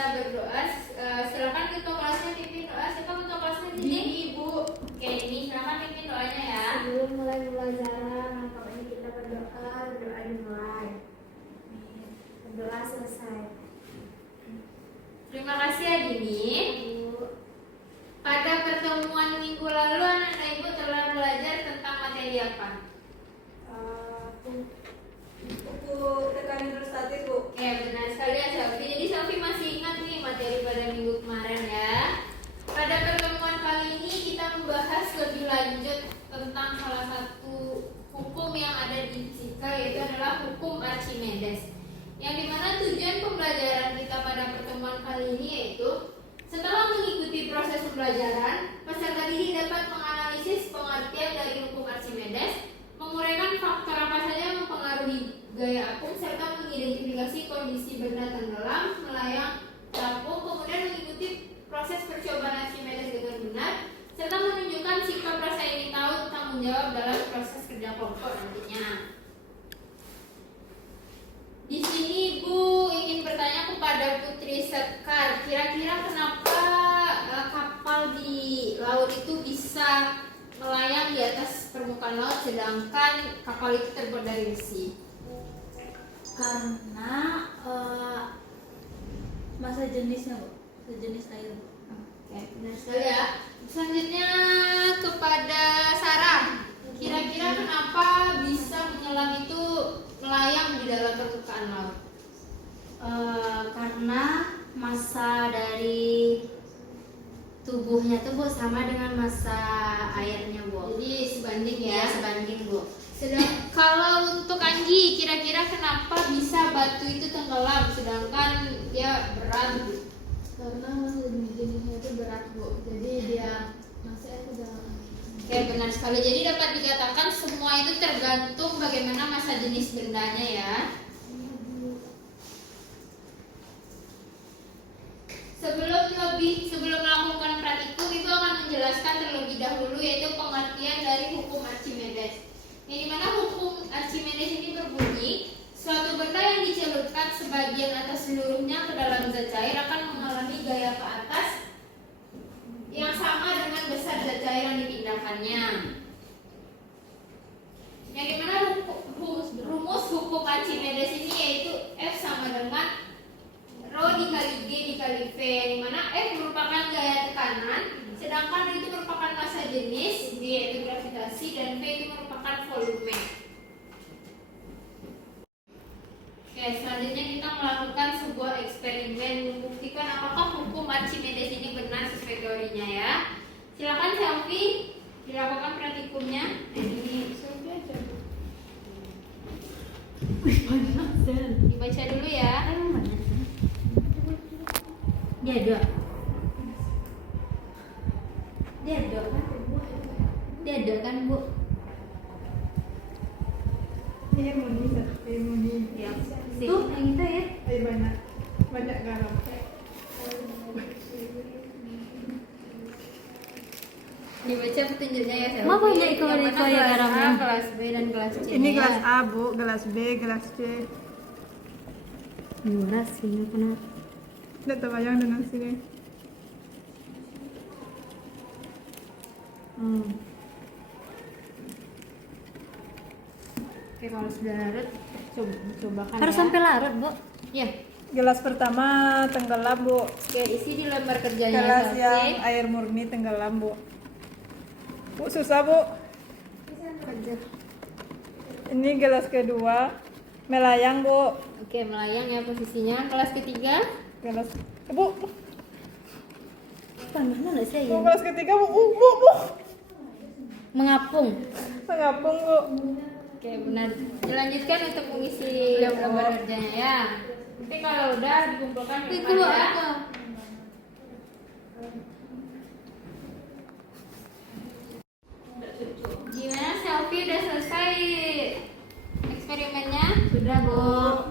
bisa berdoa. Silakan ketua kelasnya pimpin doa. Siapa ketua kelasnya di sini? Ibu. Oke, ini silakan pimpin doanya ya. Sebelum mulai pelajaran, langkah ini kita berdoa dimulai. Berdoa selesai. Terima kasih ya Dini. Pada pertemuan minggu lalu anak-anak ibu telah belajar tentang materi apa? Buku tekanan hidrostatik, Bu. Ya benar sekali ya Selvi. Jadi Selvi masih ingat nih materi pada minggu kemarin ya. Pada pertemuan kali ini kita membahas lebih lanjut tentang salah satu hukum yang ada di fisika, yaitu adalah hukum Archimedes. Yang dimana tujuan pembelajaran kita pada pertemuan kali ini yaitu setelah mengikuti proses pembelajaran, peserta didik dapat menganalisis pengertian dari hukum Archimedes, menguraikan faktor apa saja yang mempengaruhi gaya apung, serta mengidentifikasi kondisi benda tenggelam, melayang, apung, kemudian mengikuti proses percobaan Archimedes dengan benar, serta menunjukkan sikap rasa ingin tahu tanggung jawab dalam proses kerja kelompok nantinya. Di sini Ibu ingin bertanya kepada Putri Sekar, kira-kira kenapa kapal di laut itu bisa melayang di atas permukaan laut sedangkan kapal itu terbuat dari besi? Karena masa jenisnya, Bu, sejenis air, Bu. Oke, benar sekali ya. Selanjutnya kepada Sarah, kira-kira kenapa bisa menyelam itu melayang di dalam permukaan laut? Karena massa dari tubuhnya tuh, Bu, sama dengan massa airnya, Bu. Jadi sebanding Ya, ya. sebanding, Bu. Sedang kalau untuk Anggi, kira-kira kenapa bisa batu itu tenggelam sedangkan dia berat? Karena masa jenisnya itu berat, Bu. Jadi dia masih ke dalam. Oke, benar sekali. Jadi dapat dikatakan semua itu tergantung bagaimana masa jenis bendanya ya. Sebelum melakukan praktikum, itu akan menjelaskan terlebih dahulu yaitu pengertian dari hukum Archimedes. Yang dimana hukum Archimedes ini berbunyi, suatu benda yang dicelupkan sebagian atau seluruhnya ke dalam zat cair akan mengalami gaya ke atas yang sama dengan besar zat cair yang dipindahkannya. Yang dimana rumus hukum Archimedes ini yaitu F sama dengan Rho dikali G dikali V, yang dimana F merupakan gaya tekanan, sedangkan itu merupakan massa jenis, G yaitu gravitasi, dan V itu merupakan volume. Oke, selanjutnya kita melakukan sebuah eksperimen membuktikan apakah hukum Archimedes ini benar sesuai teorinya ya. Silakan Selvi dilakukan praktikumnya. Ini dibaca dulu ya. Dia ada kan, Bu? Ini muni. Ya. Tuh, yang itu ya. Banyak garam. Dibaca petunjuknya ya Selvi. Mau banyak Yang mana iko-iko ya kelas garamnya? A, kelas B, dan kelas C. Ini ya. kelas A, Bu, kelas B, kelas C. Murah sih, kenapa? Tidak terbayang dengan sini. Oke, kalau sudah larut, cobakan Harus ya. sampai larut, Bu. Ya. Gelas pertama tenggelam, Bu. Oke, isi di lembar kerjanya Gelas Selvi. yang air murni tenggelam, Bu. Bu, susah, Bu. Ini gelas kedua melayang, Bu. Oke, melayang ya posisinya. Kelas ketiga. Gelas, Bu. Panahnya nggak sih Bu, ya? gelas ketiga, Bu. Bu. Mengapung. Mengapung, Bu. Oke, benar. Dilanjutkan untuk mengisi lembar kerjanya ya. Tapi kalau udah dikumpulkan di depan Keluar ya. apa? Gimana Selvi, udah selesai eksperimennya? Sudah, Bu.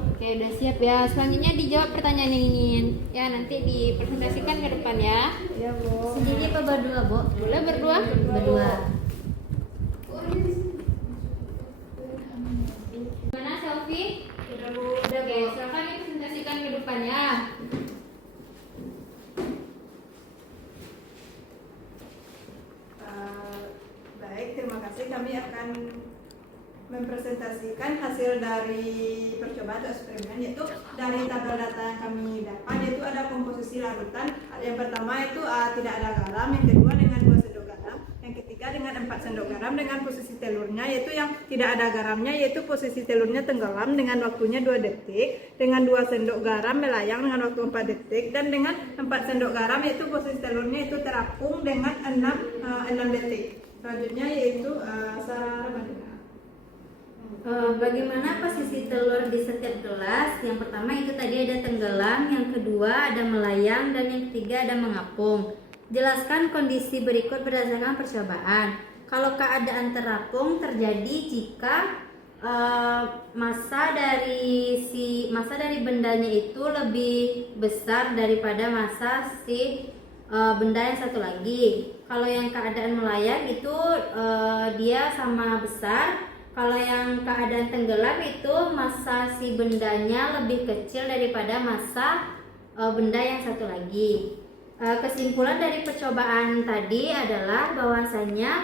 Oke, udah siap ya. Selanjutnya dijawab pertanyaan yang ingin ya, nanti dipresentasikan ke depan ya. Iya, Bu. Sendiri apa berdua, Bu? Boleh berdua? Berdua. Gimana Selvi? Udah Bu. Udah Bu. Silakan dipresentasikan ke depan ya. merepresentasikan hasil dari percobaan atau eksperimen, yaitu dari tabel data yang kami dapat, yaitu ada komposisi larutan. Yang pertama itu tidak ada garam, yang kedua dengan 2 sendok garam, yang ketiga dengan 4 sendok garam dengan posisi telurnya, yaitu yang tidak ada garamnya, yaitu posisi telurnya tenggelam dengan waktunya 2 detik, dengan 2 sendok garam melayang dengan waktu 4 detik, dan dengan 4 sendok garam yaitu posisi telurnya itu terapung dengan 6 detik. Selanjutnya yaitu Sarah Ramadina. Bagaimana posisi telur di setiap gelas? Yang pertama itu tadi ada tenggelam, yang kedua ada melayang, dan yang ketiga ada mengapung. Jelaskan kondisi berikut berdasarkan percobaan. Kalau keadaan terapung terjadi jika massa dari bendanya itu lebih besar daripada massa si benda yang satu lagi. Kalau yang keadaan melayang itu dia sama besar. Kalau yang keadaan tenggelam itu massa si bendanya lebih kecil daripada massa benda yang satu lagi. Kesimpulan dari percobaan tadi adalah bahwasanya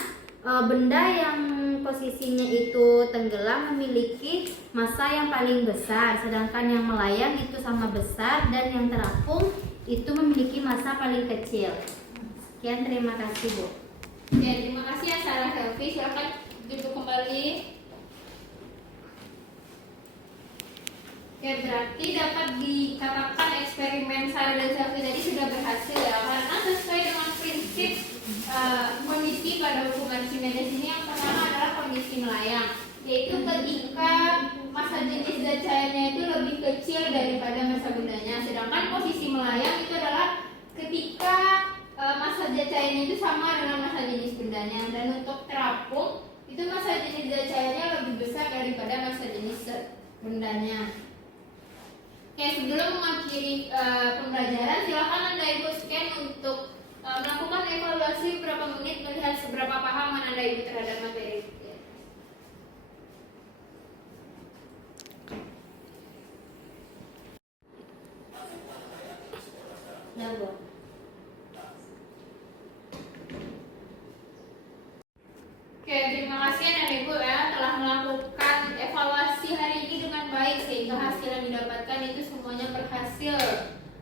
benda yang posisinya itu tenggelam memiliki massa yang paling besar, sedangkan yang melayang itu sama besar, dan yang terapung itu memiliki massa paling kecil. Sekian, terima kasih Bu. Oke, terima kasih ya Sarah Helvi. Silakan duduk kembali. Oke, berarti dapat dikatakan eksperimen Sarah dan Helvi tadi sudah berhasil ya, karena sesuai dengan prinsip kondisi pada hubungan kimia di sini. Yang pertama adalah kondisi melayang, yaitu ketika massa jenis zat cairnya itu lebih kecil daripada massa bendanya. Sedangkan posisi melayang itu adalah ketika massa zat cairnya itu sama dengan massa jenis bendanya. Dan untuk terapung itu massa jenis zat cairnya lebih besar daripada massa jenis bendanya. Oke, sebelum mengakhiri pembelajaran, silakan Anda Ibu scan untuk melakukan evaluasi beberapa menit melihat seberapa paham Anda Ibu terhadap materi. Ya, Bu. Oke, terima kasih Anda Ibu ya telah melakukan evaluasi hari ini dengan baik, sehingga hasil yang didapatkan itu semuanya berhasil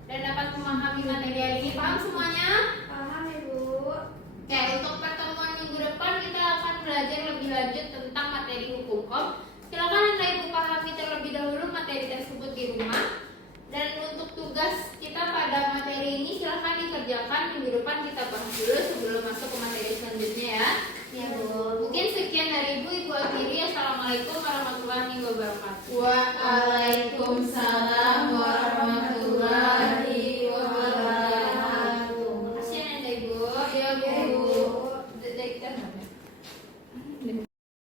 dan dapat memahami materi hari ini. Paham semuanya? Paham Ibu. Oke, untuk pertemuan minggu depan kita akan belajar lebih lanjut tentang materi hukum kom. Silakan Anda Ibu pahami terlebih dahulu materi tersebut di rumah. Dan untuk tugas kita pada materi ini silakan dikerjakan minggu depan, kita bahas dulu sebelum masuk ke materi selanjutnya ya. Ya, Bu. Mungkin sekian dari Ibu akhiri. Assalamualaikum warahmatullahi wabarakatuh. Waalaikumsalam.